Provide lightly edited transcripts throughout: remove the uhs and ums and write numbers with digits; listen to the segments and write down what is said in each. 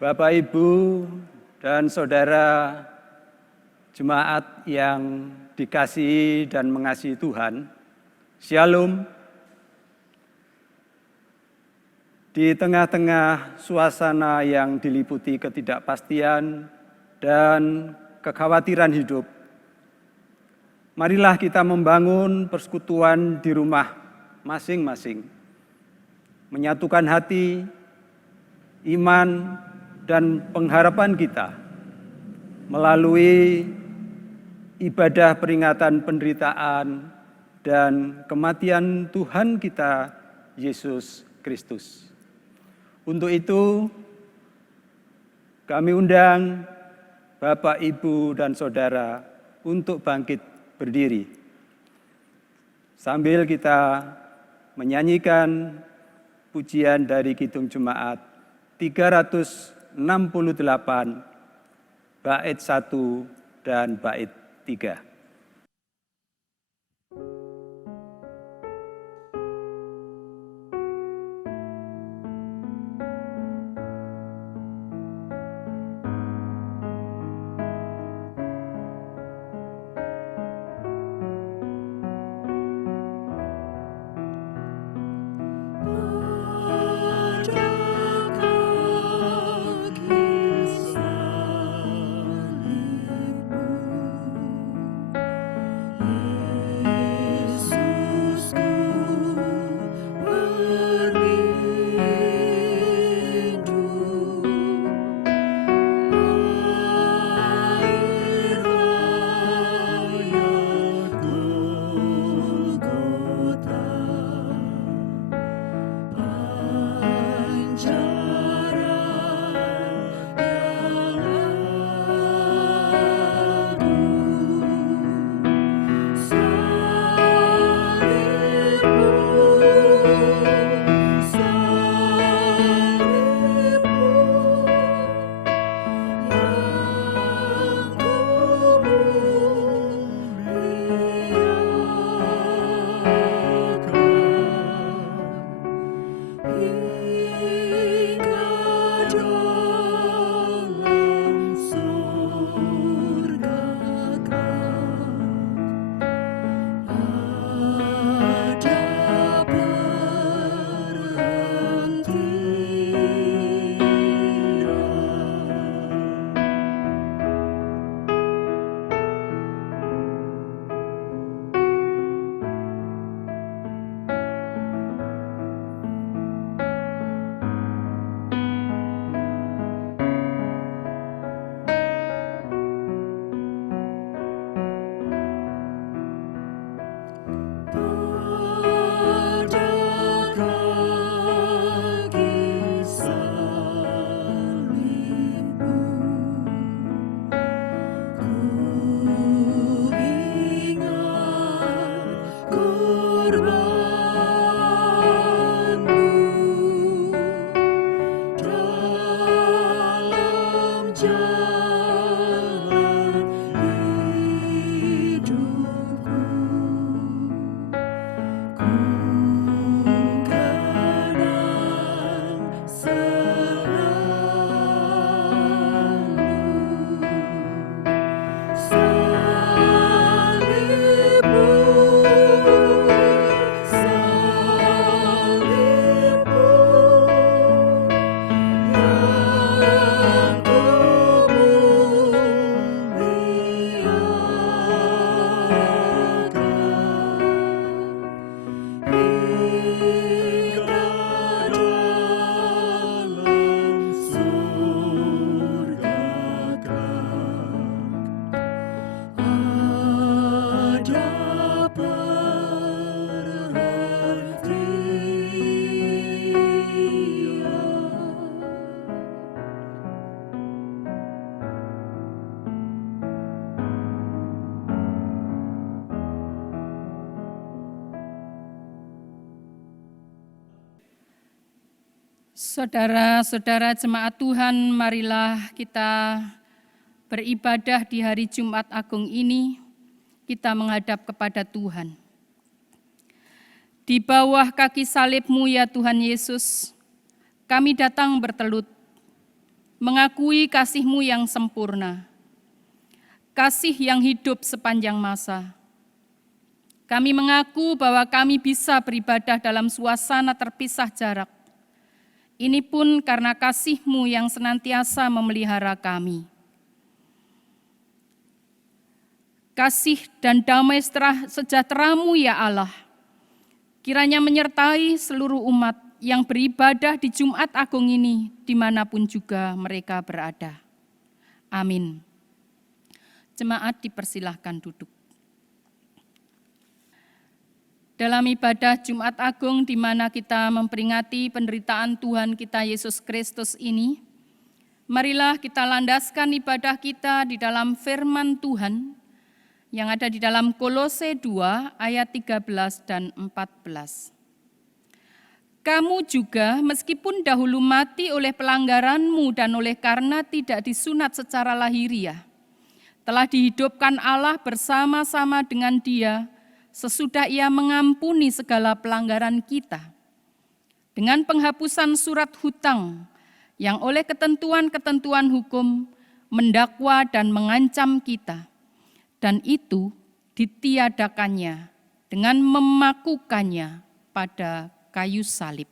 Bapak, Ibu, dan Saudara jemaat yang dikasihi dan mengasihi Tuhan, Shalom. Di tengah-tengah suasana yang diliputi ketidakpastian dan kekhawatiran hidup, marilah kita membangun persekutuan di rumah masing-masing, menyatukan hati, iman, dan pengharapan kita melalui ibadah peringatan penderitaan dan kematian Tuhan kita, Yesus Kristus. Untuk itu, kami undang Bapak, Ibu, dan Saudara untuk bangkit berdiri. Sambil kita menyanyikan pujian dari Kidung Jemaat 368, bait 1 dan bait 3. Saudara-saudara jemaat Tuhan, marilah kita beribadah di hari Jumat Agung ini, kita menghadap kepada Tuhan. Di bawah kaki salib-Mu ya Tuhan Yesus, kami datang bertelut. mengakui kasih-Mu yang sempurna, kasih yang hidup sepanjang masa. Kami mengaku bahwa kami bisa beribadah dalam suasana terpisah jarak. Ini pun karena kasih-Mu yang senantiasa memelihara kami. Kasih dan damai sejahtera-Mu ya Allah, kiranya menyertai seluruh umat yang beribadah di Jumat Agung ini dimanapun juga mereka berada. Amin. Jemaat dipersilahkan duduk. Dalam ibadah Jumat Agung di mana kita memperingati penderitaan Tuhan kita Yesus Kristus ini, marilah kita landaskan ibadah kita di dalam firman Tuhan yang ada di dalam Kolose 2 ayat 13 dan 14. Kamu juga meskipun dahulu mati oleh pelanggaran-Mu dan oleh karena tidak disunat secara lahiriah, telah dihidupkan Allah bersama-sama dengan Dia sesudah Ia mengampuni segala pelanggaran kita, dengan penghapusan surat hutang yang oleh ketentuan-ketentuan hukum mendakwa dan mengancam kita, dan itu ditiadakannya dengan memakukannya pada kayu salib.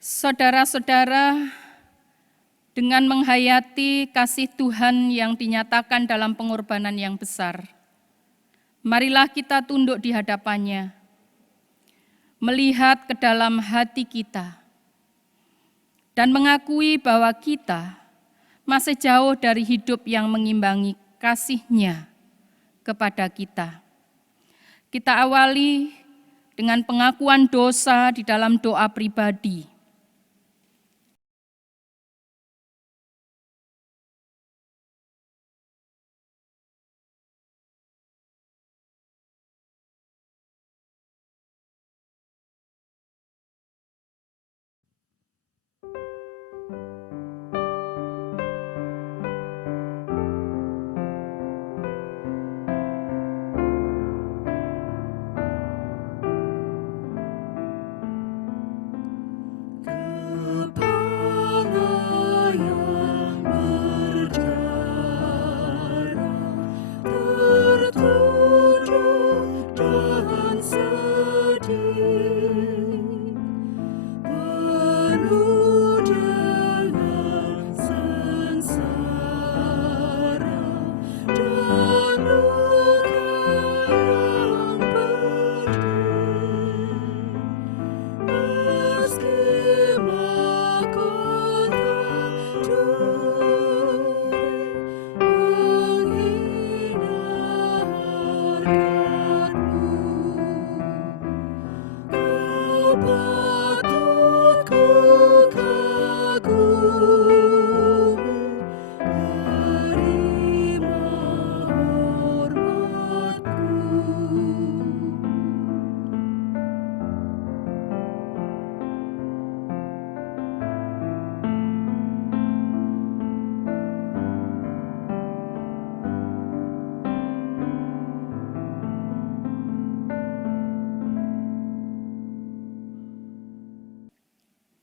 Saudara-saudara, dengan menghayati kasih Tuhan yang dinyatakan dalam pengorbanan yang besar, marilah kita tunduk di hadapannya, melihat ke dalam hati kita, dan mengakui bahwa kita masih jauh dari hidup yang mengimbangi kasih-Nya kepada kita. Kita awali dengan pengakuan dosa di dalam doa pribadi.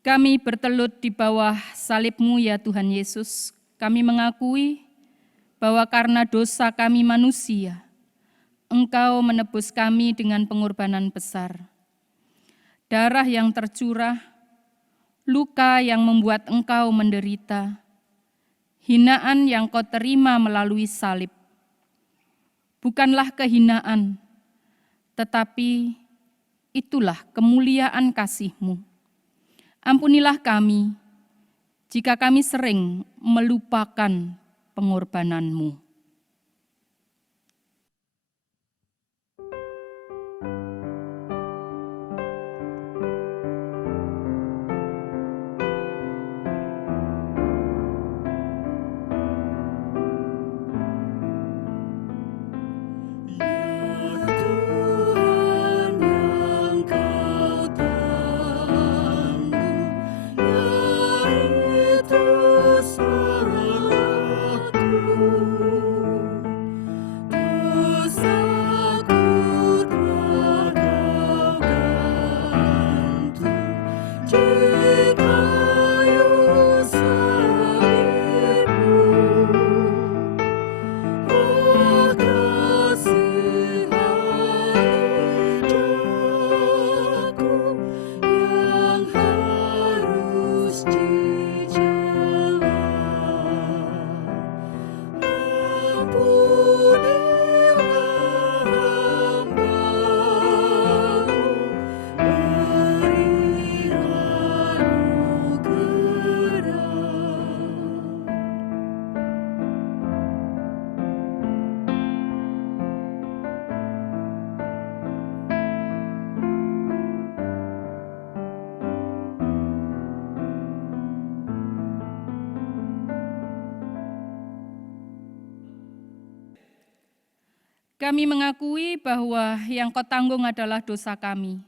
Kami bertelut di bawah salib-Mu ya Tuhan Yesus. Kami mengakui bahwa karena dosa kami manusia, Engkau menebus kami dengan pengorbanan besar. Darah yang tercurah, luka yang membuat Engkau menderita, hinaan yang Kau terima melalui salib. Bukanlah kehinaan, tetapi itulah kemuliaan kasih-Mu. Ampunilah kami, jika kami sering melupakan pengorbanan-Mu. Kami mengakui bahwa yang Kau tanggung adalah dosa kami.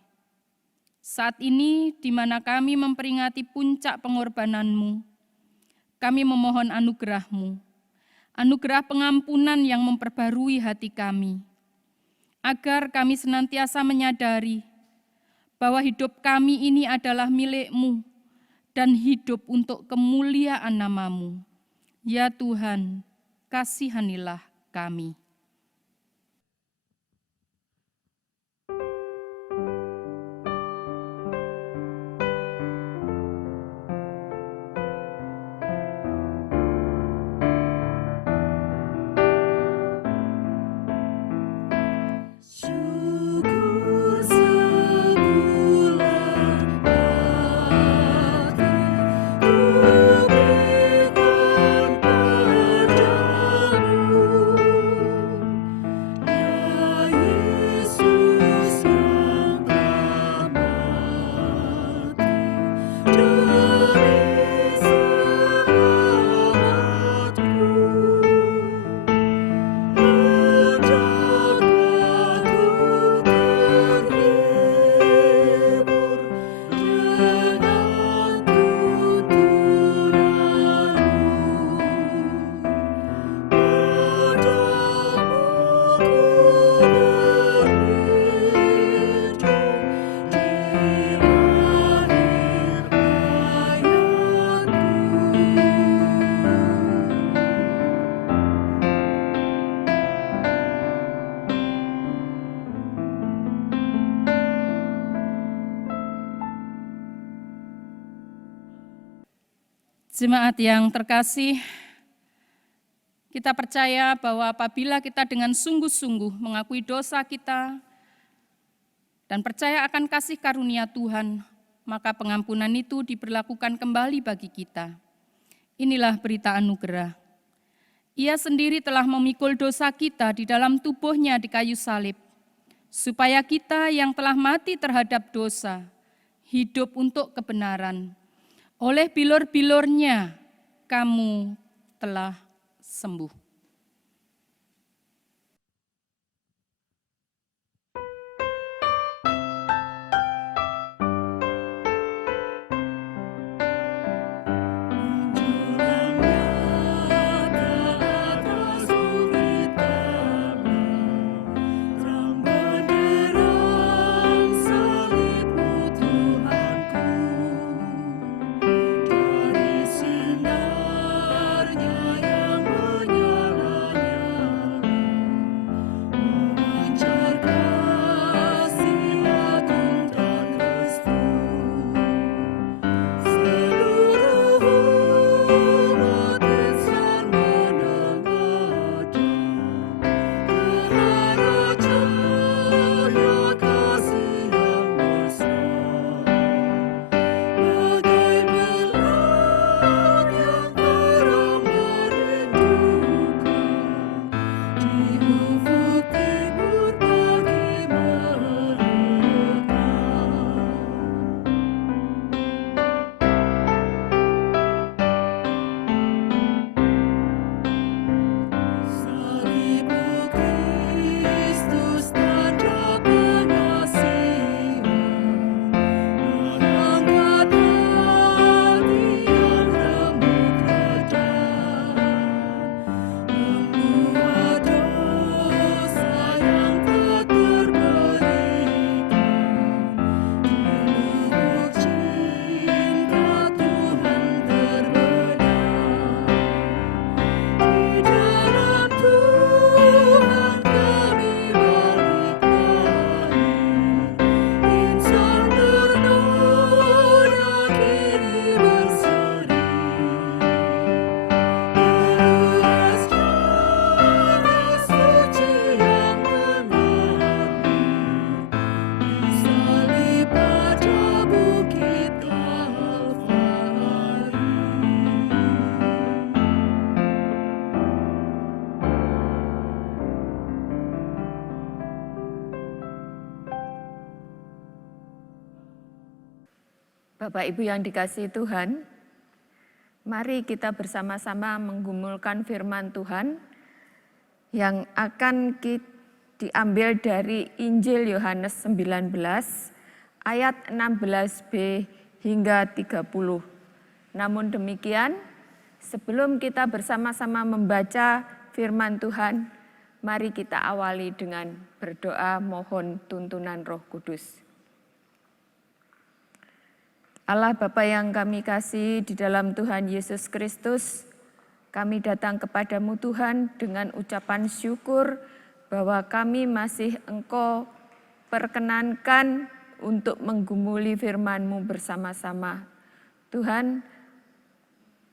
Saat ini, di mana kami memperingati puncak pengorbanan-Mu, kami memohon anugerah-Mu, anugerah pengampunan yang memperbarui hati kami, agar kami senantiasa menyadari bahwa hidup kami ini adalah milik-Mu dan hidup untuk kemuliaan nama-Mu. Ya Tuhan, kasihanilah kami. Jemaat yang terkasih, kita percaya bahwa apabila kita dengan sungguh-sungguh mengakui dosa kita dan percaya akan kasih karunia Tuhan, maka pengampunan itu diberlakukan kembali bagi kita. Inilah berita anugerah. Ia sendiri telah memikul dosa kita di dalam tubuhnya di kayu salib, supaya kita yang telah mati terhadap dosa, hidup untuk kebenaran. Oleh bilur-bilurnya, kamu telah sembuh. Bapak Ibu yang dikasihi Tuhan, mari kita bersama-sama menggumulkan firman Tuhan yang akan diambil dari Injil Yohanes 19 ayat 16b hingga 30. Namun demikian, sebelum kita bersama-sama membaca firman Tuhan, mari kita awali dengan berdoa mohon tuntunan Roh Kudus. Allah Bapa yang kami kasih di dalam Tuhan Yesus Kristus, kami datang kepadamu Tuhan dengan ucapan syukur bahwa kami masih Engkau perkenankan untuk menggumuli firman-Mu bersama-sama. Tuhan,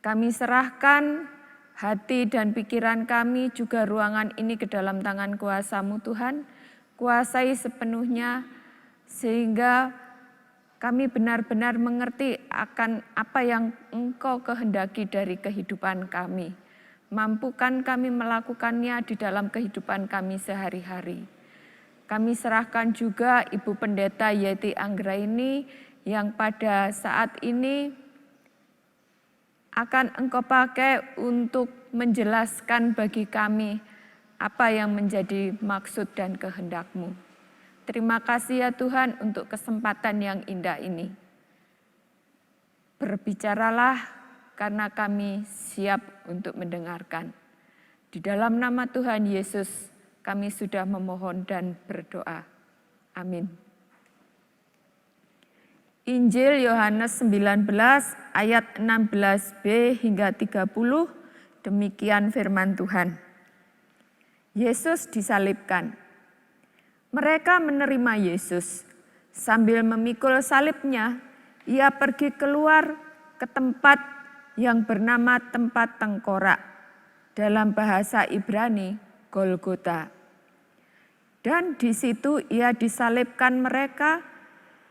kami serahkan hati dan pikiran kami juga ruangan ini ke dalam tangan kuasa-Mu Tuhan. Kuasai sepenuhnya sehingga kami benar-benar mengerti akan apa yang Engkau kehendaki dari kehidupan kami. Mampukan kami melakukannya di dalam kehidupan kami sehari-hari. Kami serahkan juga Ibu Pendeta Yeti Anggraini yang pada saat ini akan Engkau pakai untuk menjelaskan bagi kami apa yang menjadi maksud dan kehendak-Mu. Terima kasih ya Tuhan untuk kesempatan yang indah ini. Berbicaralah karena kami siap untuk mendengarkan. Di dalam nama Tuhan Yesus kami sudah memohon dan berdoa. Amin. Injil Yohanes 19 ayat 16b hingga 30, demikian firman Tuhan. Yesus disalibkan. Mereka menerima Yesus. Sambil memikul salibnya, ia pergi keluar ke tempat yang bernama tempat tengkorak. Dalam bahasa Ibrani, Golgota. Dan di situ ia disalibkan mereka,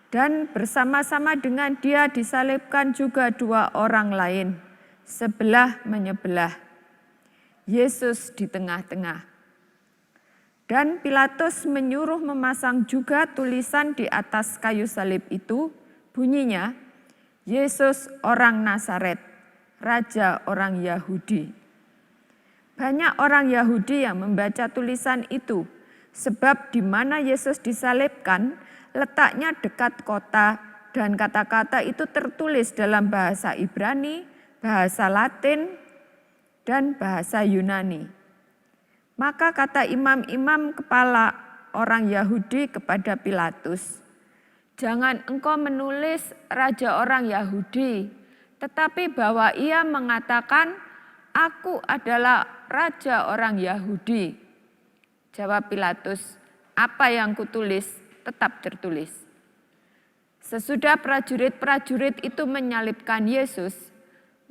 dan bersama-sama dengan dia disalibkan juga 2 orang lain, sebelah menyebelah. Yesus di tengah-tengah. Dan Pilatus menyuruh memasang juga tulisan di atas kayu salib itu, bunyinya, Yesus orang Nazaret, Raja orang Yahudi. Banyak orang Yahudi yang membaca tulisan itu, sebab di mana Yesus disalibkan, letaknya dekat kota, dan kata-kata itu tertulis dalam bahasa Ibrani, bahasa Latin, dan bahasa Yunani. Maka kata imam-imam kepala orang Yahudi kepada Pilatus, "Jangan engkau menulis Raja orang Yahudi, tetapi bahwa ia mengatakan, 'Aku adalah Raja orang Yahudi.'" Jawab Pilatus, "Apa yang kutulis tetap tertulis." Sesudah prajurit-prajurit itu menyalibkan Yesus,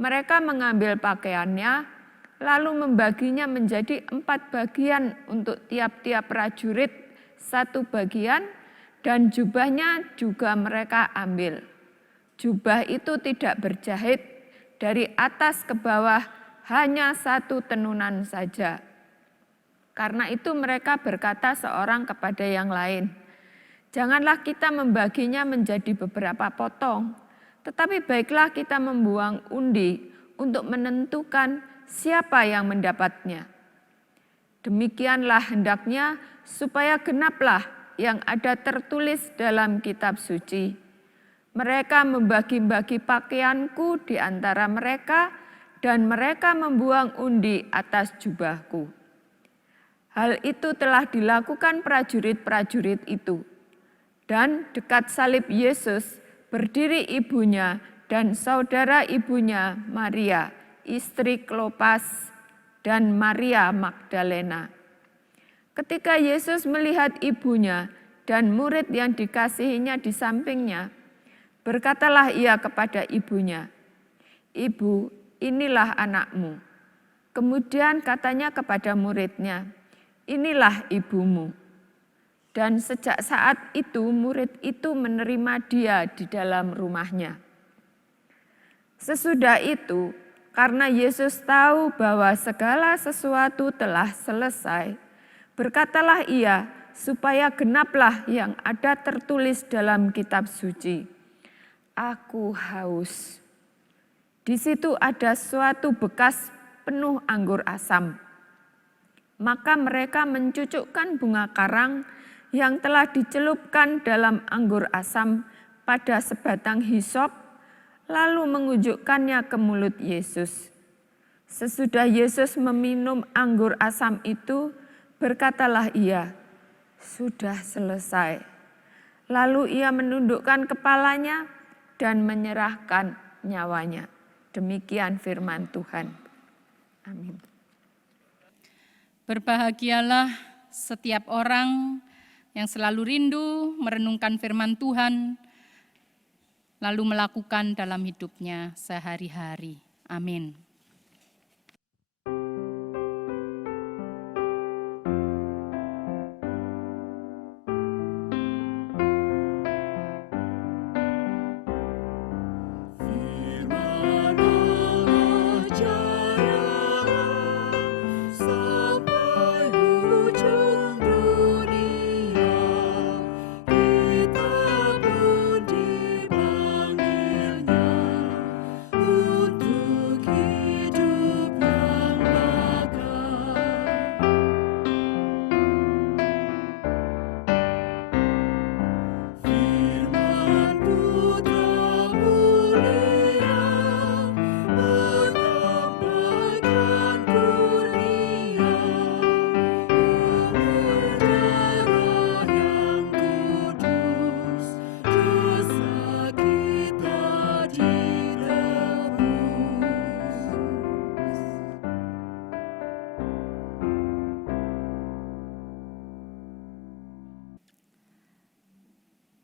mereka mengambil pakaiannya, lalu membaginya menjadi 4 bagian untuk tiap-tiap prajurit 1 bagian, dan jubahnya juga mereka ambil. Jubah itu tidak berjahit, dari atas ke bawah hanya 1 tenunan saja. Karena itu mereka berkata seorang kepada yang lain, "Janganlah kita membaginya menjadi beberapa potong, tetapi baiklah kita membuang undi untuk menentukan siapa yang mendapatnya. Demikianlah hendaknya supaya genaplah yang ada tertulis dalam kitab suci. Mereka membagi-bagi pakaianku di antara mereka, dan mereka membuang undi atas jubahku." Hal itu telah dilakukan prajurit-prajurit itu. Dan dekat salib Yesus berdiri ibunya dan saudara ibunya Maria, istri Klopas, dan Maria Magdalena. Ketika Yesus melihat ibunya dan murid yang dikasihinya di sampingnya, berkatalah ia kepada ibunya, "Ibu, inilah anakmu." Kemudian katanya kepada muridnya, "Inilah ibumu." Dan sejak saat itu murid itu menerima dia di dalam rumahnya. Sesudah itu, karena Yesus tahu bahwa segala sesuatu telah selesai, berkatalah ia supaya genaplah yang ada tertulis dalam kitab suci. aku haus. Di situ ada suatu bekas penuh anggur asam. Maka mereka mencucukkan bunga karang yang telah dicelupkan dalam anggur asam pada sebatang hisop, lalu mengunjukkannya ke mulut Yesus. Sesudah Yesus meminum anggur asam itu, berkatalah ia, "Sudah selesai." Lalu ia menundukkan kepalanya dan menyerahkan nyawanya. Demikian firman Tuhan. Amin. Berbahagialah setiap orang yang selalu rindu merenungkan firman Tuhan, lalu melakukan dalam hidupnya sehari-hari. Amin.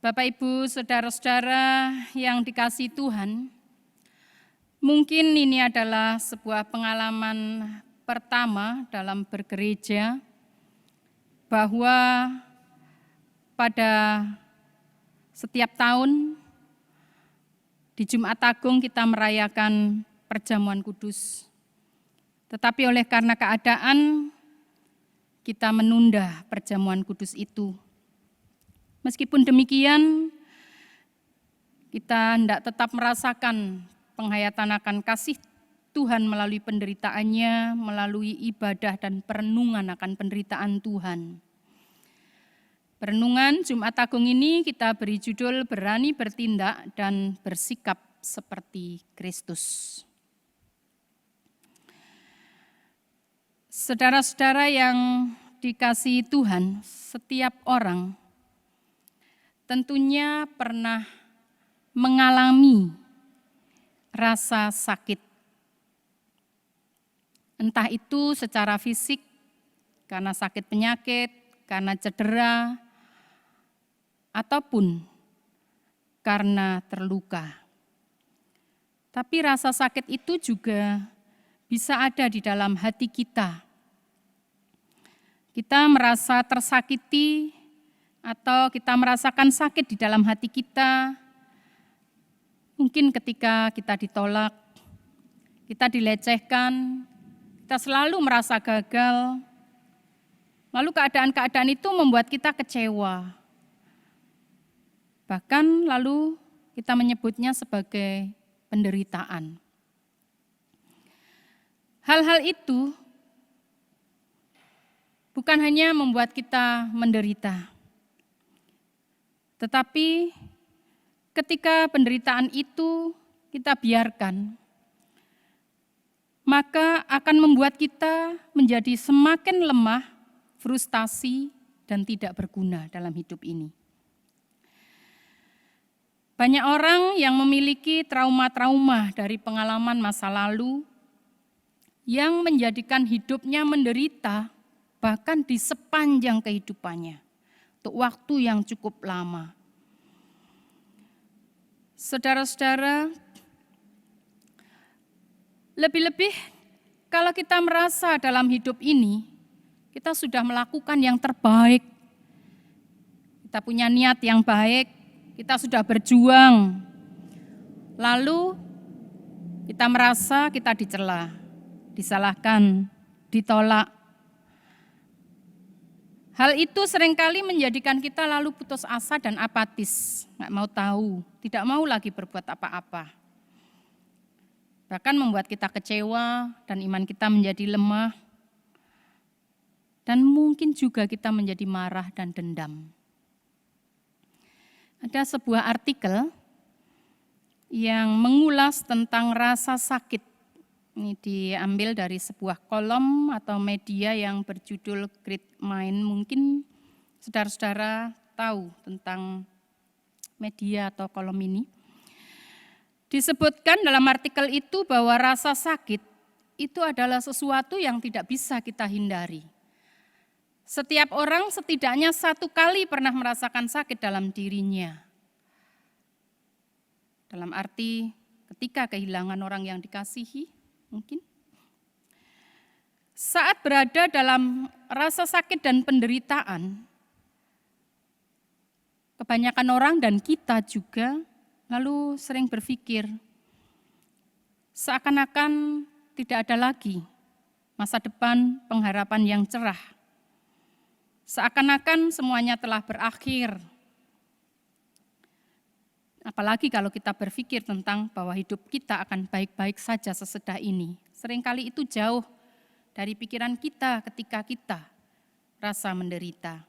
Bapak, Ibu, saudara-saudara yang dikasihi Tuhan, mungkin ini adalah sebuah pengalaman pertama dalam bergereja, bahwa pada setiap tahun di Jumat Agung kita merayakan perjamuan kudus. Tetapi oleh karena keadaan, kita menunda perjamuan kudus itu. Meskipun demikian, kita hendak tetap merasakan penghayatan akan kasih Tuhan melalui penderitaannya, melalui ibadah dan perenungan akan penderitaan Tuhan. Perenungan Jumat Agung ini kita beri judul Berani Bertindak dan Bersikap Seperti Kristus. Saudara-saudara yang dikasihi Tuhan, setiap orang tentunya pernah mengalami rasa sakit. Entah itu secara fisik, karena sakit penyakit, karena cedera, ataupun karena terluka. Tapi rasa sakit itu juga bisa ada di dalam hati kita. Kita merasa tersakiti, atau kita merasakan sakit di dalam hati kita, mungkin ketika kita ditolak, kita dilecehkan, kita selalu merasa gagal, lalu keadaan-keadaan itu membuat kita kecewa. Bahkan lalu kita menyebutnya sebagai penderitaan. Hal-hal itu bukan hanya membuat kita menderita, tetapi ketika penderitaan itu kita biarkan, maka akan membuat kita menjadi semakin lemah, frustasi, dan tidak berguna dalam hidup ini. Banyak orang yang memiliki trauma-trauma dari pengalaman masa lalu yang menjadikan hidupnya menderita bahkan di sepanjang kehidupannya, untuk waktu yang cukup lama. Saudara-saudara, lebih-lebih kalau kita merasa dalam hidup ini, kita sudah melakukan yang terbaik. Kita punya niat yang baik, kita sudah berjuang. Lalu kita merasa kita dicela, disalahkan, ditolak. Hal itu seringkali menjadikan kita lalu putus asa dan apatis, nggak mau tahu, tidak mau lagi berbuat apa-apa. Bahkan membuat kita kecewa dan iman kita menjadi lemah. Dan mungkin juga kita menjadi marah dan dendam. Ada sebuah artikel yang mengulas tentang rasa sakit. Ini diambil dari sebuah kolom atau media yang berjudul Great Mind. Mungkin saudara-saudara tahu tentang media atau kolom ini. Disebutkan dalam artikel itu bahwa rasa sakit itu adalah sesuatu yang tidak bisa kita hindari. Setiap orang setidaknya satu kali pernah merasakan sakit dalam dirinya. Dalam arti ketika kehilangan orang yang dikasihi, mungkin. Saat berada dalam rasa sakit dan penderitaan, kebanyakan orang dan kita juga lalu sering berpikir, seakan-akan tidak ada lagi masa depan pengharapan yang cerah. Seakan-akan semuanya telah berakhir. Apalagi kalau kita berpikir tentang bahwa hidup kita akan baik-baik saja sesudah ini. Seringkali itu jauh dari pikiran kita ketika kita rasa menderita.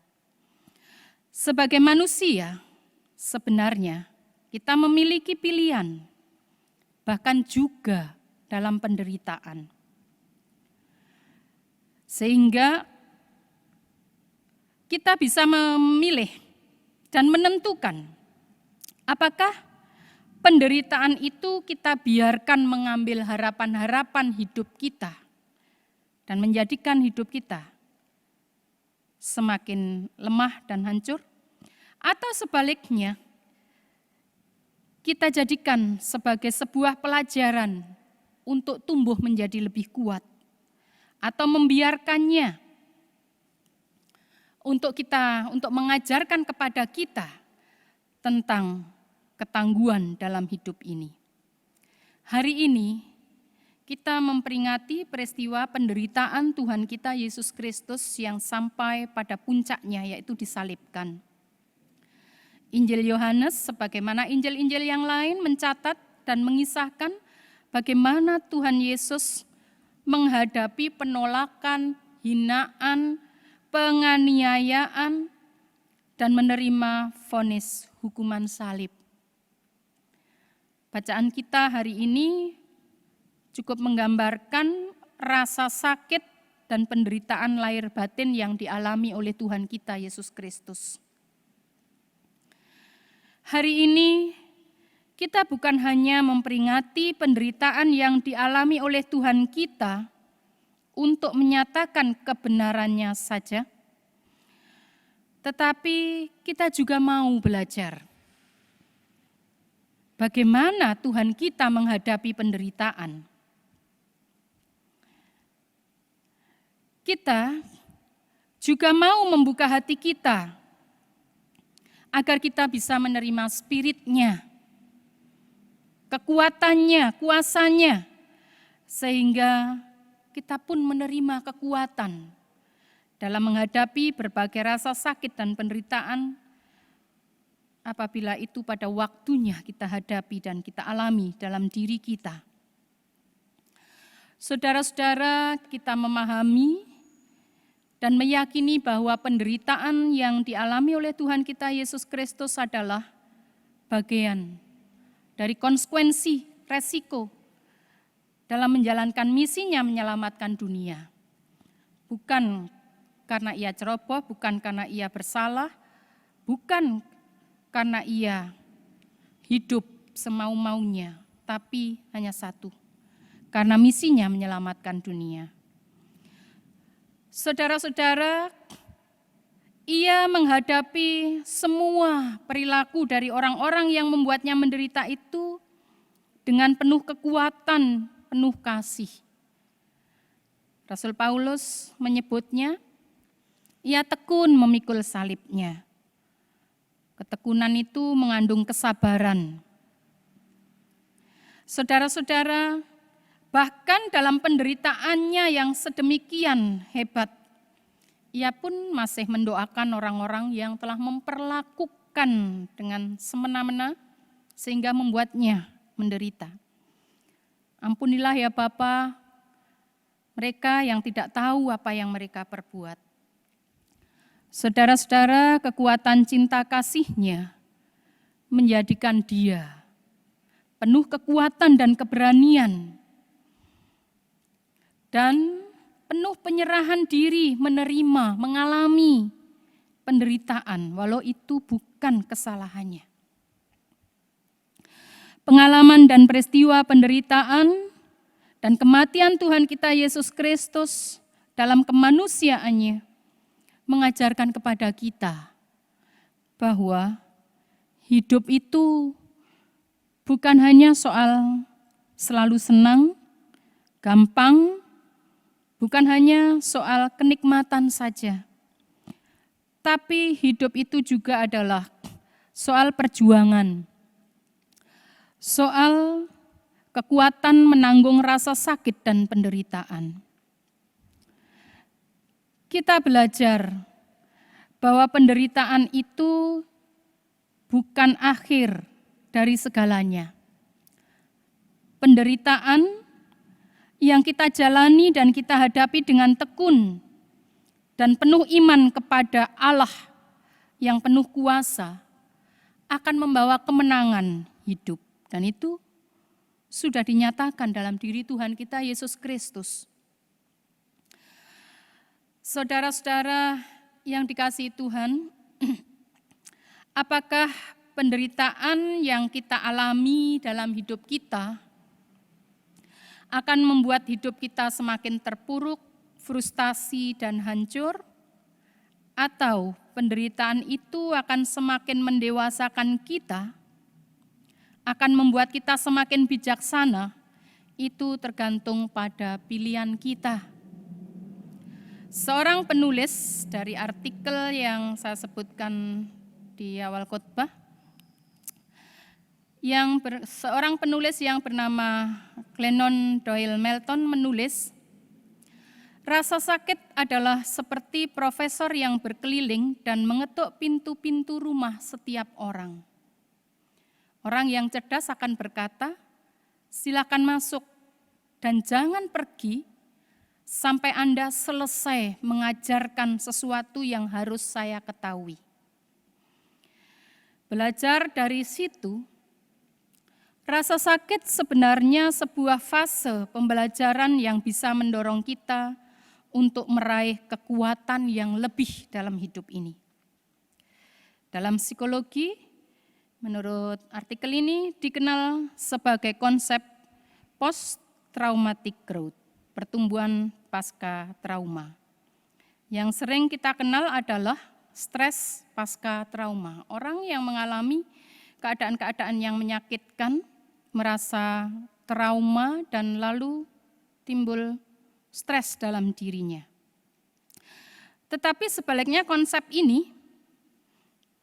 Sebagai manusia, sebenarnya kita memiliki pilihan, bahkan juga dalam penderitaan. Sehingga kita bisa memilih dan menentukan apakah penderitaan itu kita biarkan mengambil harapan-harapan hidup kita dan menjadikan hidup kita semakin lemah dan hancur, atau sebaliknya kita jadikan sebagai sebuah pelajaran untuk tumbuh menjadi lebih kuat, atau membiarkannya untuk mengajarkan kepada kita tentang ketangguhan dalam hidup ini. Hari ini kita memperingati peristiwa penderitaan Tuhan kita Yesus Kristus yang sampai pada puncaknya, yaitu disalibkan. Injil Yohanes sebagaimana Injil-Injil yang lain mencatat dan mengisahkan bagaimana Tuhan Yesus menghadapi penolakan, hinaan, penganiayaan, dan menerima vonis hukuman salib. Bacaan kita hari ini cukup menggambarkan rasa sakit dan penderitaan lahir batin yang dialami oleh Tuhan kita Yesus Kristus. Hari ini kita bukan hanya memperingati penderitaan yang dialami oleh Tuhan kita untuk menyatakan kebenarannya saja, tetapi kita juga mau belajar bagaimana Tuhan kita menghadapi penderitaan. Kita juga mau membuka hati kita agar kita bisa menerima spiritnya, kekuatannya, kuasanya, sehingga kita pun menerima kekuatan dalam menghadapi berbagai rasa sakit dan penderitaan apabila itu pada waktunya kita hadapi dan kita alami dalam diri kita. Saudara-saudara, kita memahami dan meyakini bahwa penderitaan yang dialami oleh Tuhan kita Yesus Kristus adalah bagian dari konsekuensi, resiko dalam menjalankan misinya menyelamatkan dunia. Bukan karena ia ceroboh, bukan karena ia bersalah, bukan karena ia hidup semau-maunya, tapi hanya satu, karena misinya menyelamatkan dunia. Saudara-saudara, ia menghadapi semua perilaku dari orang-orang yang membuatnya menderita itu dengan penuh kekuatan, penuh kasih. Rasul Paulus menyebutnya, ia tekun memikul salibnya. Ketekunan itu mengandung kesabaran. Saudara-saudara, bahkan dalam penderitaannya yang sedemikian hebat, ia pun masih mendoakan orang-orang yang telah memperlakukan dengan semena-mena sehingga membuatnya menderita. Ampunilah ya Bapa mereka yang tidak tahu apa yang mereka perbuat. Saudara-saudara, kekuatan cinta kasih-Nya menjadikan dia penuh kekuatan dan keberanian dan penuh penyerahan diri menerima, mengalami penderitaan walau itu bukan kesalahannya. Pengalaman dan peristiwa penderitaan dan kematian Tuhan kita Yesus Kristus dalam kemanusiaannya mengajarkan kepada kita bahwa hidup itu bukan hanya soal selalu senang, gampang, bukan hanya soal kenikmatan saja, tapi hidup itu juga adalah soal perjuangan, soal kekuatan menanggung rasa sakit dan penderitaan. Kita belajar bahwa penderitaan itu bukan akhir dari segalanya. Penderitaan yang kita jalani dan kita hadapi dengan tekun dan penuh iman kepada Allah yang penuh kuasa akan membawa kemenangan hidup. Dan itu sudah dinyatakan dalam diri Tuhan kita Yesus Kristus. Saudara-saudara yang dikasihi Tuhan, apakah penderitaan yang kita alami dalam hidup kita akan membuat hidup kita semakin terpuruk, frustasi, dan hancur? Atau penderitaan itu akan semakin mendewasakan kita, akan membuat kita semakin bijaksana? Itu tergantung pada pilihan kita. Seorang penulis dari artikel yang saya sebutkan di awal khotbah, seorang penulis yang bernama Glennon Doyle Melton menulis, rasa sakit adalah seperti profesor yang berkeliling dan mengetuk pintu-pintu rumah setiap orang. Orang yang cerdas akan berkata, silakan masuk dan jangan pergi sampai Anda selesai mengajarkan sesuatu yang harus saya ketahui. Belajar dari situ, rasa sakit sebenarnya sebuah fase pembelajaran yang bisa mendorong kita untuk meraih kekuatan yang lebih dalam hidup ini. Dalam psikologi, menurut artikel ini dikenal sebagai konsep post-traumatic growth, pertumbuhan pasca trauma. Yang sering kita kenal adalah stres pasca trauma. Orang yang mengalami keadaan-keadaan yang menyakitkan, merasa trauma dan lalu timbul stres dalam dirinya. Tetapi sebaliknya konsep ini,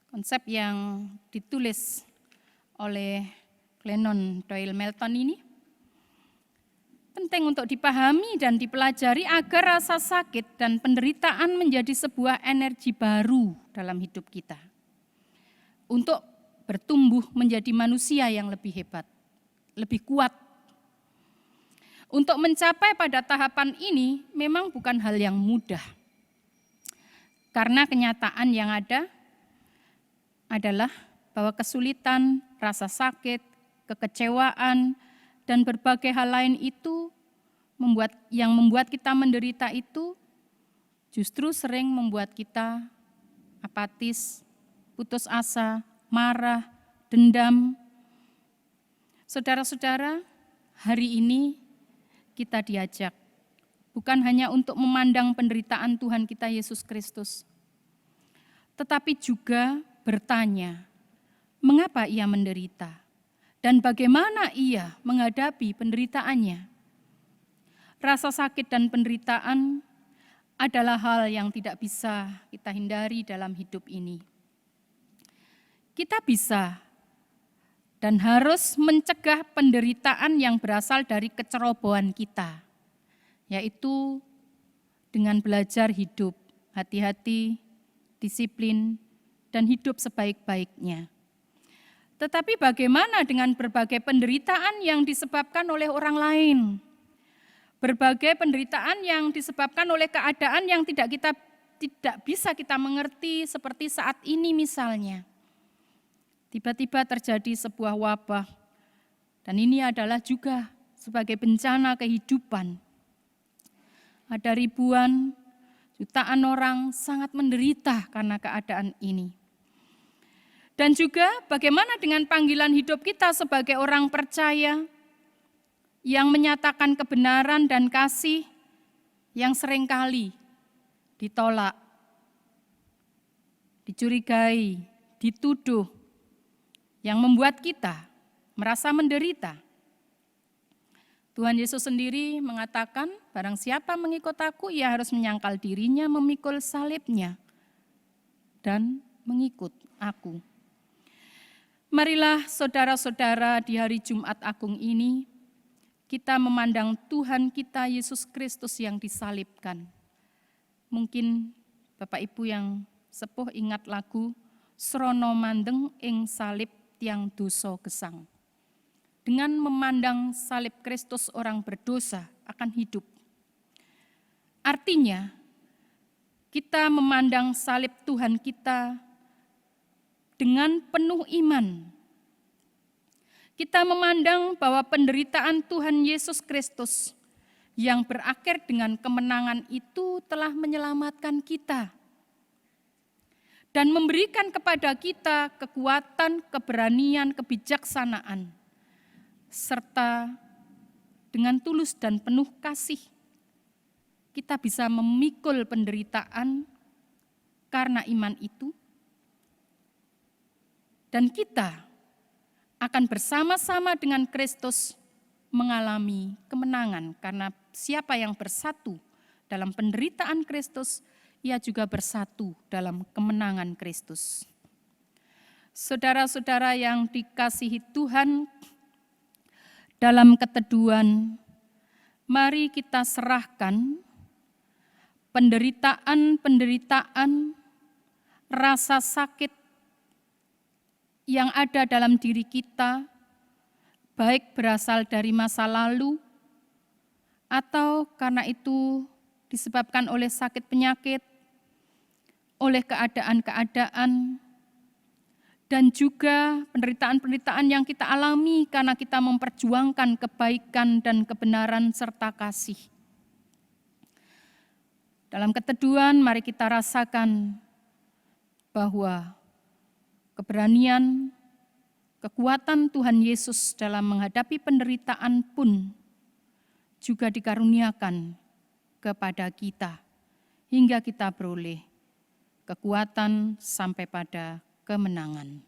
konsep yang ditulis oleh Glennon Doyle Melton ini, penting untuk dipahami dan dipelajari agar rasa sakit dan penderitaan menjadi sebuah energi baru dalam hidup kita. Untuk bertumbuh menjadi manusia yang lebih hebat, lebih kuat. Untuk mencapai pada tahapan ini memang bukan hal yang mudah. Karena kenyataan yang ada adalah bahwa kesulitan, rasa sakit, kekecewaan, dan berbagai hal lain itu yang membuat kita menderita itu justru sering membuat kita apatis, putus asa, marah, dendam. Saudara-saudara, hari ini kita diajak bukan hanya untuk memandang penderitaan Tuhan kita Yesus Kristus, tetapi juga bertanya, mengapa ia menderita dan bagaimana ia menghadapi penderitaannya. Rasa sakit dan penderitaan adalah hal yang tidak bisa kita hindari dalam hidup ini. Kita bisa dan harus mencegah penderitaan yang berasal dari kecerobohan kita, yaitu dengan belajar hidup hati-hati, disiplin, dan hidup sebaik-baiknya. Tetapi bagaimana dengan berbagai penderitaan yang disebabkan oleh orang lain? Berbagai penderitaan yang disebabkan oleh keadaan yang tidak bisa kita mengerti, seperti saat ini misalnya. Tiba-tiba terjadi sebuah wabah, dan ini adalah juga sebagai bencana kehidupan. Ada ribuan, jutaan orang sangat menderita karena keadaan ini. Dan juga bagaimana dengan panggilan hidup kita sebagai orang percaya yang menyatakan kebenaran dan kasih yang seringkali ditolak, dicurigai, dituduh, yang membuat kita merasa menderita. Tuhan Yesus sendiri mengatakan, barang siapa mengikut aku, ia harus menyangkal dirinya, memikul salibnya, dan mengikut aku. Marilah saudara-saudara di hari Jumat Agung ini, kita memandang Tuhan kita Yesus Kristus yang disalibkan. Mungkin Bapak Ibu yang sepuh ingat lagu, Srono mandeng ing salib tiang dosa gesang. Dengan memandang salib Kristus, orang berdosa akan hidup. Artinya, kita memandang salib Tuhan kita dengan penuh iman. Kita memandang bahwa penderitaan Tuhan Yesus Kristus yang berakhir dengan kemenangan itu telah menyelamatkan kita dan memberikan kepada kita kekuatan, keberanian, kebijaksanaan, serta dengan tulus dan penuh kasih, kita bisa memikul penderitaan karena iman itu, dan kita akan bersama-sama dengan Kristus mengalami kemenangan, karena siapa yang bersatu dalam penderitaan Kristus, ia juga bersatu dalam kemenangan Kristus. Saudara-saudara yang dikasihi Tuhan, dalam keteduhan, mari kita serahkan penderitaan, rasa sakit yang ada dalam diri kita, baik berasal dari masa lalu, atau karena itu disebabkan oleh sakit penyakit, oleh keadaan-keadaan, dan juga penderitaan-penderitaan yang kita alami karena kita memperjuangkan kebaikan dan kebenaran serta kasih. Dalam keteduhan, mari kita rasakan bahwa keberanian, kekuatan Tuhan Yesus dalam menghadapi penderitaan pun juga dikaruniakan kepada kita, hingga kita beroleh kekuatan sampai pada kemenangan.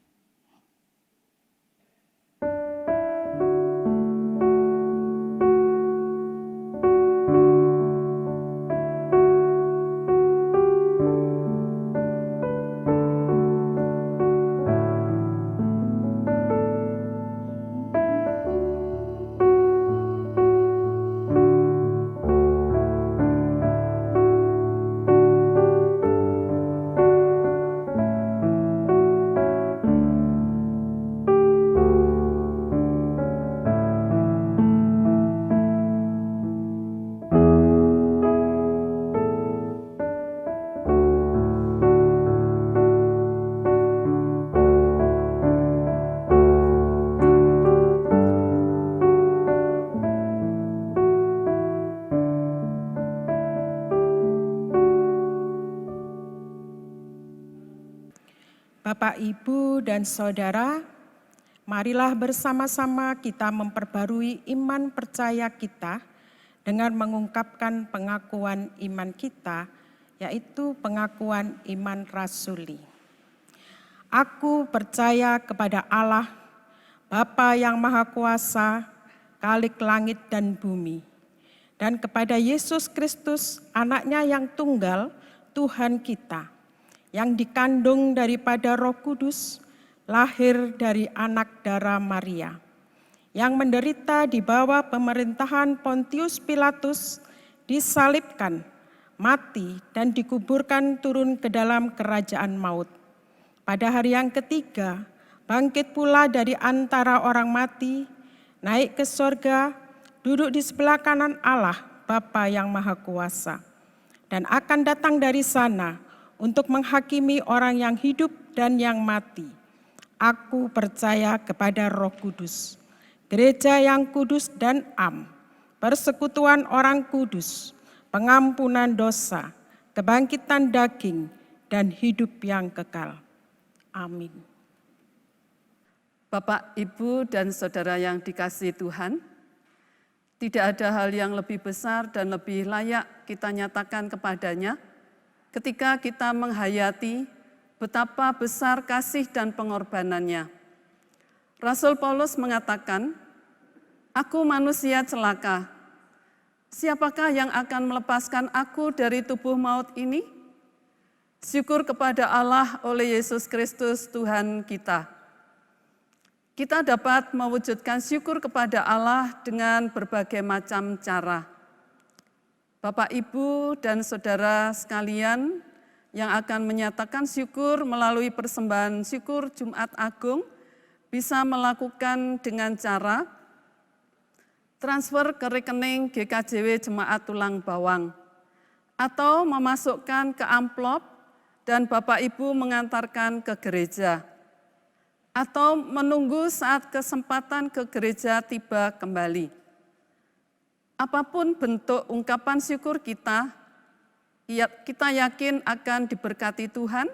Bapak, Ibu, dan Saudara, marilah bersama-sama kita memperbarui iman percaya kita dengan mengungkapkan pengakuan iman kita, yaitu pengakuan iman rasuli. Aku percaya kepada Allah, Bapa yang Maha Kuasa, Khalik langit dan bumi, dan kepada Yesus Kristus, Anaknya yang tunggal, Tuhan kita, yang dikandung daripada Roh Kudus, lahir dari anak darah Maria, yang menderita di bawah pemerintahan Pontius Pilatus, disalibkan, mati, dan dikuburkan turun ke dalam kerajaan maut. Pada hari yang ketiga, bangkit pula dari antara orang mati, naik ke sorga, duduk di sebelah kanan Allah, Bapa yang Maha Kuasa, dan akan datang dari sana untuk menghakimi orang yang hidup dan yang mati. Aku percaya kepada Roh Kudus, gereja yang kudus dan am, persekutuan orang kudus, pengampunan dosa, kebangkitan daging, dan hidup yang kekal. Amin. Bapak, Ibu, dan saudara yang dikasihi Tuhan, tidak ada hal yang lebih besar dan lebih layak kita nyatakan kepadanya ketika kita menghayati betapa besar kasih dan pengorbanannya. Rasul Paulus mengatakan, "Aku manusia celaka. Siapakah yang akan melepaskan aku dari tubuh maut ini? Syukur kepada Allah oleh Yesus Kristus Tuhan kita." Kita dapat mewujudkan syukur kepada Allah dengan berbagai macam cara. Bapak, Ibu, dan saudara sekalian yang akan menyatakan syukur melalui persembahan syukur Jumat Agung bisa melakukan dengan cara transfer ke rekening GKJW Jemaat Tulang Bawang, atau memasukkan ke amplop dan Bapak Ibu mengantarkan ke gereja, atau menunggu saat kesempatan ke gereja tiba kembali. Apapun bentuk ungkapan syukur kita yakin akan diberkati Tuhan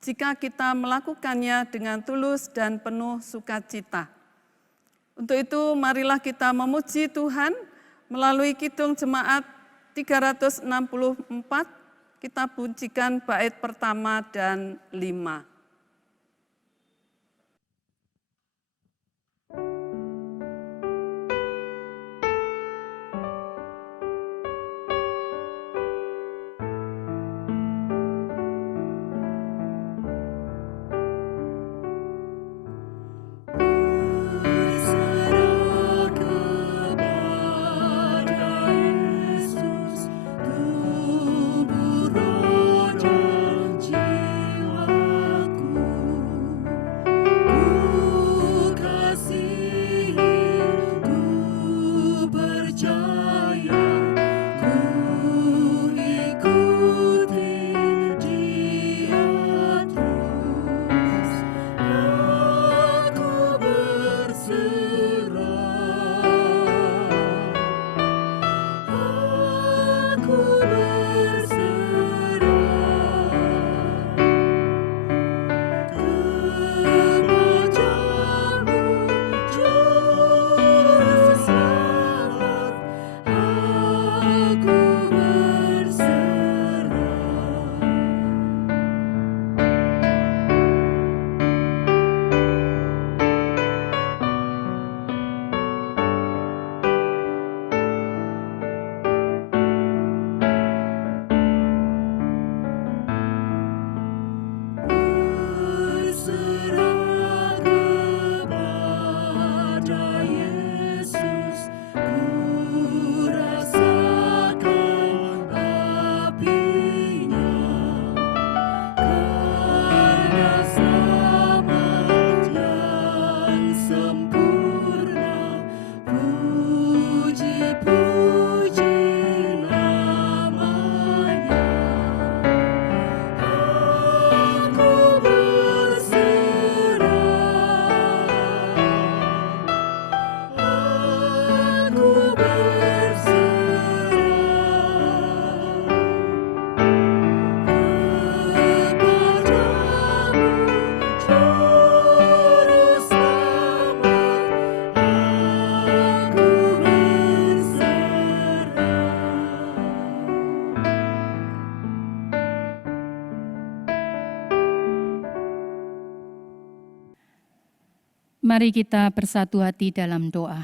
jika kita melakukannya dengan tulus dan penuh sukacita. Untuk itu, marilah kita memuji Tuhan melalui Kidung Jemaat 364, kita pujikan bait pertama dan 5. Mari kita bersatu hati dalam doa.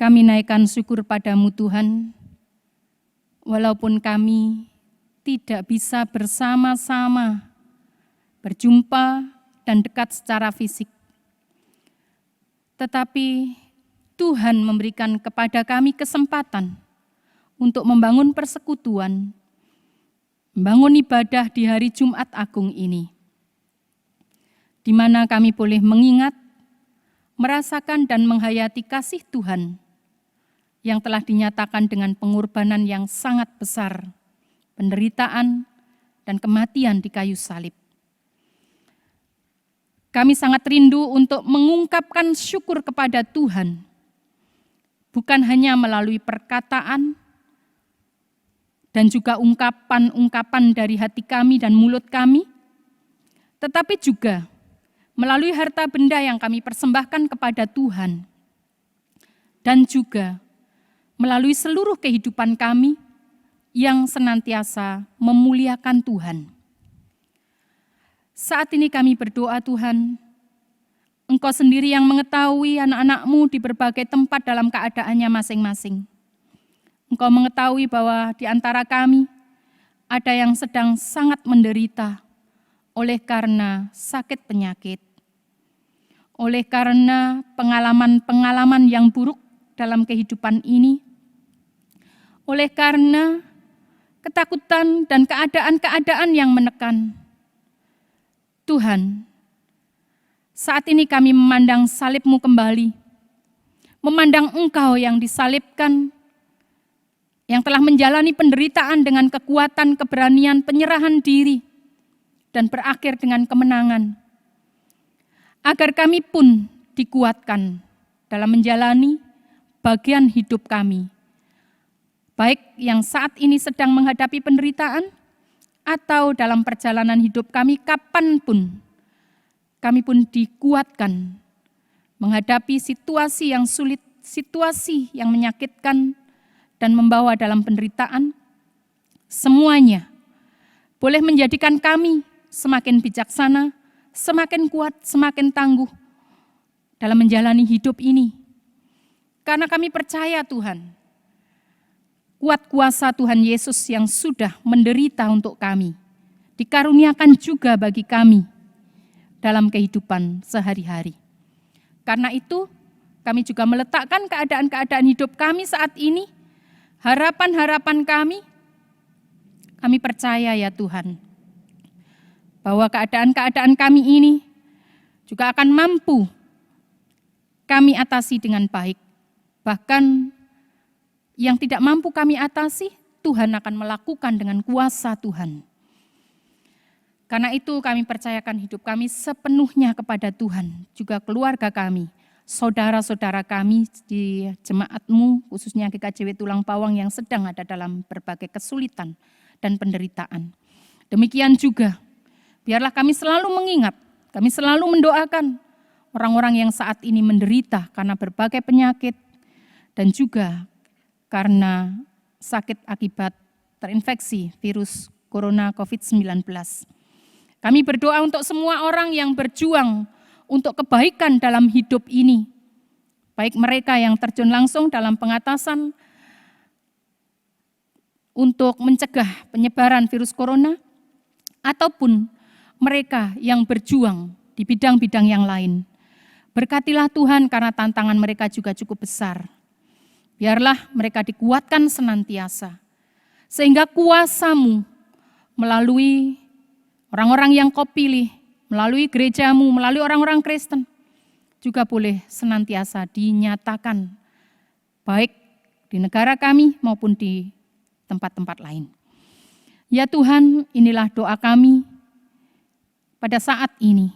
Kami naikkan syukur padamu Tuhan, walaupun kami tidak bisa bersama-sama berjumpa dan dekat secara fisik. Tetapi Tuhan memberikan kepada kami kesempatan untuk membangun persekutuan, membangun ibadah di hari Jumat Agung ini, di mana kami boleh mengingat, merasakan dan menghayati kasih Tuhan yang telah dinyatakan dengan pengorbanan yang sangat besar, penderitaan dan kematian di kayu salib. Kami sangat rindu untuk mengungkapkan syukur kepada Tuhan, bukan hanya melalui perkataan dan juga ungkapan-ungkapan dari hati kami dan mulut kami, tetapi juga melalui harta benda yang kami persembahkan kepada Tuhan, dan juga melalui seluruh kehidupan kami yang senantiasa memuliakan Tuhan. Saat ini kami berdoa, Tuhan, Engkau sendiri yang mengetahui anak-anak-Mu di berbagai tempat dalam keadaannya masing-masing. Engkau mengetahui bahwa di antara kami ada yang sedang sangat menderita oleh karena sakit penyakit, oleh karena pengalaman-pengalaman yang buruk dalam kehidupan ini, oleh karena ketakutan dan keadaan-keadaan yang menekan. Tuhan, saat ini kami memandang salib-Mu kembali, memandang Engkau yang disalibkan, yang telah menjalani penderitaan dengan kekuatan, keberanian, penyerahan diri, dan berakhir dengan kemenangan. Agar kami pun dikuatkan dalam menjalani bagian hidup kami, baik yang saat ini sedang menghadapi penderitaan, atau dalam perjalanan hidup kami kapanpun, kami pun dikuatkan menghadapi situasi yang sulit, situasi yang menyakitkan, dan membawa dalam penderitaan. Semuanya boleh menjadikan kami semakin bijaksana, semakin kuat, semakin tangguh dalam menjalani hidup ini. Karena kami percaya Tuhan, kuat kuasa Tuhan Yesus yang sudah menderita untuk kami, dikaruniakan juga bagi kami dalam kehidupan sehari-hari. Karena itu, kami juga meletakkan keadaan-keadaan hidup kami saat ini, harapan-harapan kami percaya ya Tuhan, bahwa keadaan-keadaan kami ini juga akan mampu kami atasi dengan baik. Bahkan yang tidak mampu kami atasi, Tuhan akan melakukan dengan kuasa Tuhan. Karena itu kami percayakan hidup kami sepenuhnya kepada Tuhan, juga keluarga kami, saudara-saudara kami di jemaat-Mu, khususnya GKJW Tulang Pawang yang sedang ada dalam berbagai kesulitan dan penderitaan. Demikian juga, biarlah kami selalu mengingat, kami selalu mendoakan orang-orang yang saat ini menderita karena berbagai penyakit, dan juga karena sakit akibat terinfeksi virus corona COVID-19. Kami berdoa untuk semua orang yang berjuang untuk kebaikan dalam hidup ini, baik mereka yang terjun langsung dalam pengatasan untuk mencegah penyebaran virus corona, ataupun mereka yang berjuang di bidang-bidang yang lain. Berkatilah Tuhan karena tantangan mereka juga cukup besar. Biarlah mereka dikuatkan senantiasa, sehingga kuasa-Mu melalui orang-orang yang Kau pilih, melalui gereja-Mu, melalui orang-orang Kristen, juga boleh senantiasa dinyatakan, baik di negara kami maupun di tempat-tempat lain. Ya Tuhan, inilah doa kami pada saat ini,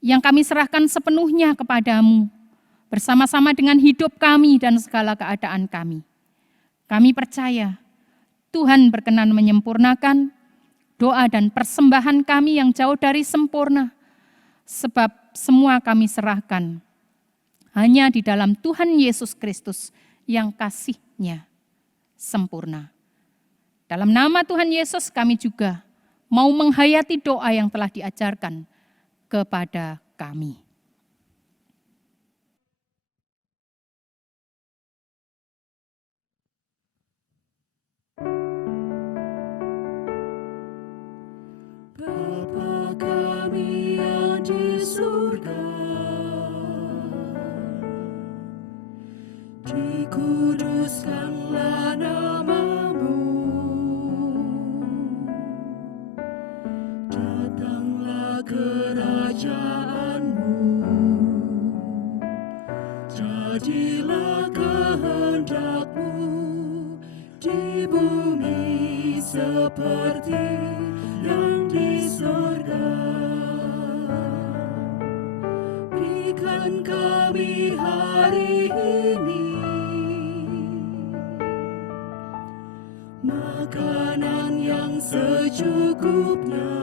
yang kami serahkan sepenuhnya kepada-Mu, bersama-sama dengan hidup kami dan segala keadaan kami. Kami percaya Tuhan berkenan menyempurnakan doa dan persembahan kami yang jauh dari sempurna, sebab semua kami serahkan hanya di dalam Tuhan Yesus Kristus yang kasih-Nya sempurna. Dalam nama Tuhan Yesus kami juga mau menghayati doa yang telah diajarkan kepada kami. Bapa kami yang di surga, dikuduskanlah nama bumi seperti yang di surga. Berikan kami hari ini makanan yang secukupnya.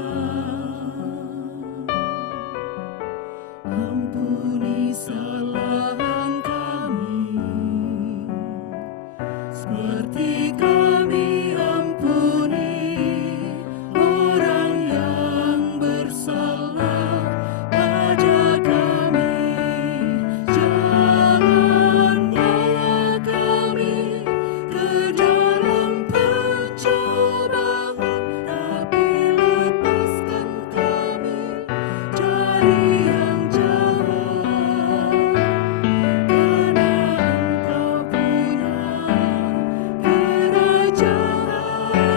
Ampuni kesalahan kami, seperti kami ampuni orang yang bersalah pada kami. Jangan bawa kami ke dalam pencobaan, tapi lepaskan kami dari yang jahat. Karena Engkau punya kerajaan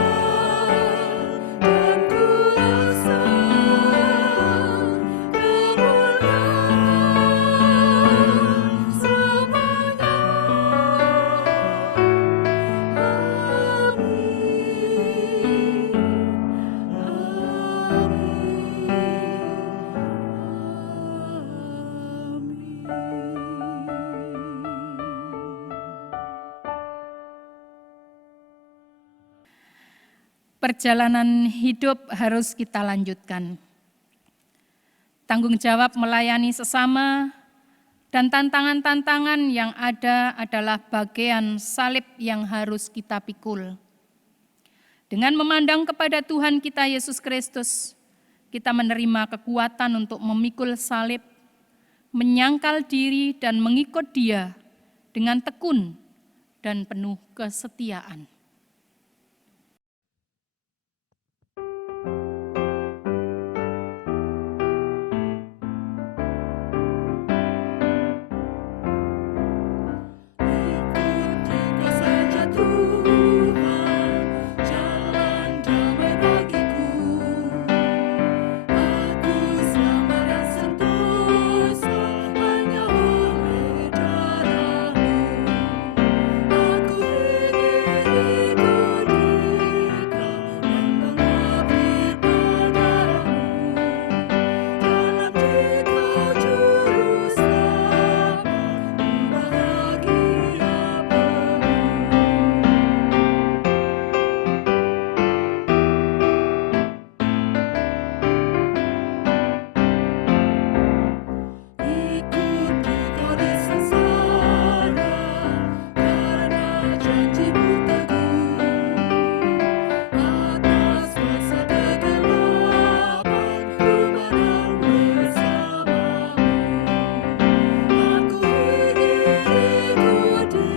dan kuasa, kemuliaan selamanya. Perjalanan hidup harus kita lanjutkan. Tanggung jawab melayani sesama dan tantangan-tantangan yang ada adalah bagian salib yang harus kita pikul. Dengan memandang kepada Tuhan kita Yesus Kristus, kita menerima kekuatan untuk memikul salib, menyangkal diri dan mengikut Dia dengan tekun dan penuh kesetiaan. Ikuti saja Tuhan, jalan damai bagiku. Aku selamat dan sentosa hanya oleh darah-Mu. Aku ingin ikuti Kau dan mengabdi padamu. Dalam Dikau juru selamat, bahagia penuh. Ikuti Kau di sengsara, karena janji-Mu teguh. Atas masa kegelapan, ku menang bersama-Mu. Aku ingin ikuti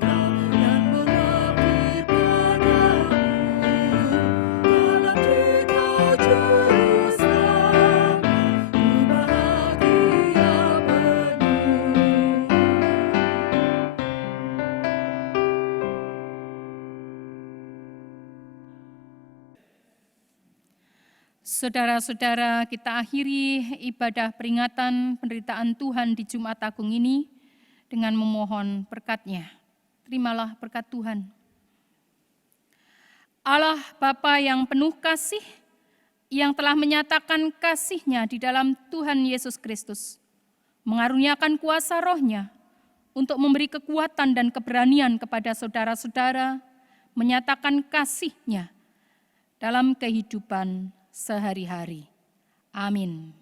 Kau dan mengabdi padamu. Dalam Dikau juru selamat, ku bahagia penuh. Saudara-saudara, kita akhiri ibadah peringatan penderitaan Tuhan di Jumat Agung ini dengan memohon berkat-Nya. Terimalah berkat Tuhan. Allah Bapa yang penuh kasih, yang telah menyatakan kasih-Nya di dalam Tuhan Yesus Kristus, mengaruniakan kuasa Roh-Nya untuk memberi kekuatan dan keberanian kepada saudara-saudara, menyatakan kasih-Nya dalam kehidupan sehari-hari. Amin.